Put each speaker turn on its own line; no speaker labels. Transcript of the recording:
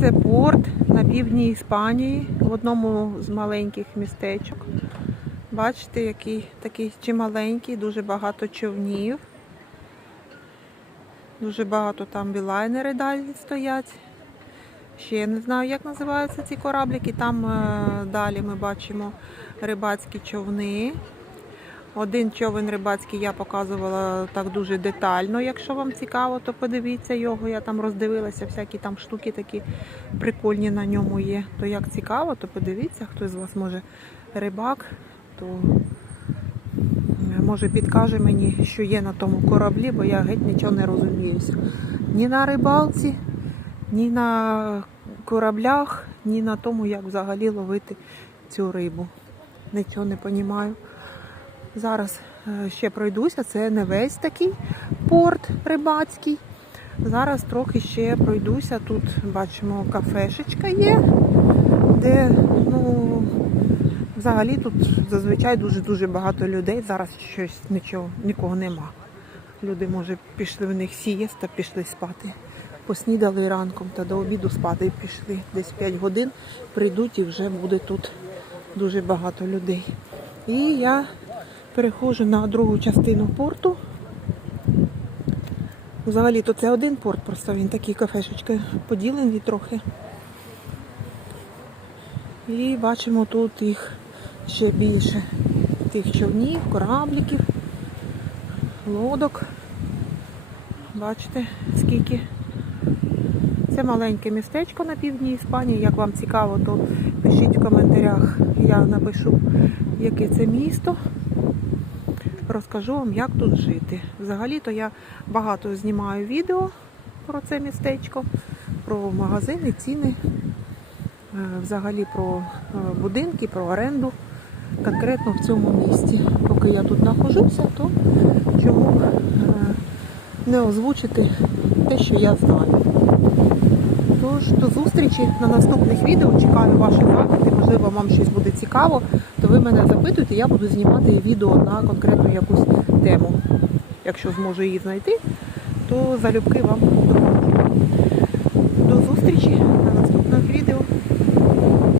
Це порт на півдні Іспанії, в одному з маленьких містечок. Бачите, який такий чималенький, дуже багато човнів. Дуже багато там білайнери далі стоять. Ще я не знаю, як називаються ці кораблики. Там е, далі ми бачимо рибацькі човни. Один човен рибацький я показувала так дуже детально. Якщо вам цікаво, то подивіться його. Я там роздивилася, всякі там штуки такі прикольні на ньому є. То як цікаво, то подивіться, хто з вас може рибак, то е, може підкаже мені, що є на тому кораблі, бо я геть нічого не розуміюся. Ні на рибалці, ні на кораблях, ні на тому, як взагалі ловити цю рибу. Нічого не розумію. Зараз е, ще пройдуся, це не весь такий порт рибацький. Зараз трохи ще пройдуся. Тут бачимо кафешечка є, де ну, взагалі тут зазвичай дуже-дуже багато людей. Зараз щось нічого, нікого нема. Люди, може, пішли в них сієста, пішли спати. Поснідали ранком та до обіду спати пішли. Десь 5 годин прийдуть і вже буде тут дуже багато людей. І я переходжу на другу частину порту. Взагалі то це один порт, просто він такий кафешечки поділений трохи. І бачимо тут їх ще більше тих човнів, корабліків, лодок. Бачите, скільки. Це маленьке містечко на півдні Іспанії. Як вам цікаво, то пишіть в коментарях, я напишу, яке це місто. Розкажу вам, як тут жити. Взагалі-то я багато знімаю відео про це містечко, про магазини, ціни, е, взагалі про е, будинки, про оренду. Конкретно в цьому місті. Поки я тут знаходжуся, то чому е, не озвучити те, що я знаю. Тож до зустрічі на наступних відео. Чекаю ваші запити. Можливо, вам щось буде цікаво, то ви мене запитуєте, я буду знімати відео на конкретну якусь тему. Якщо зможу її знайти, то залюбки вам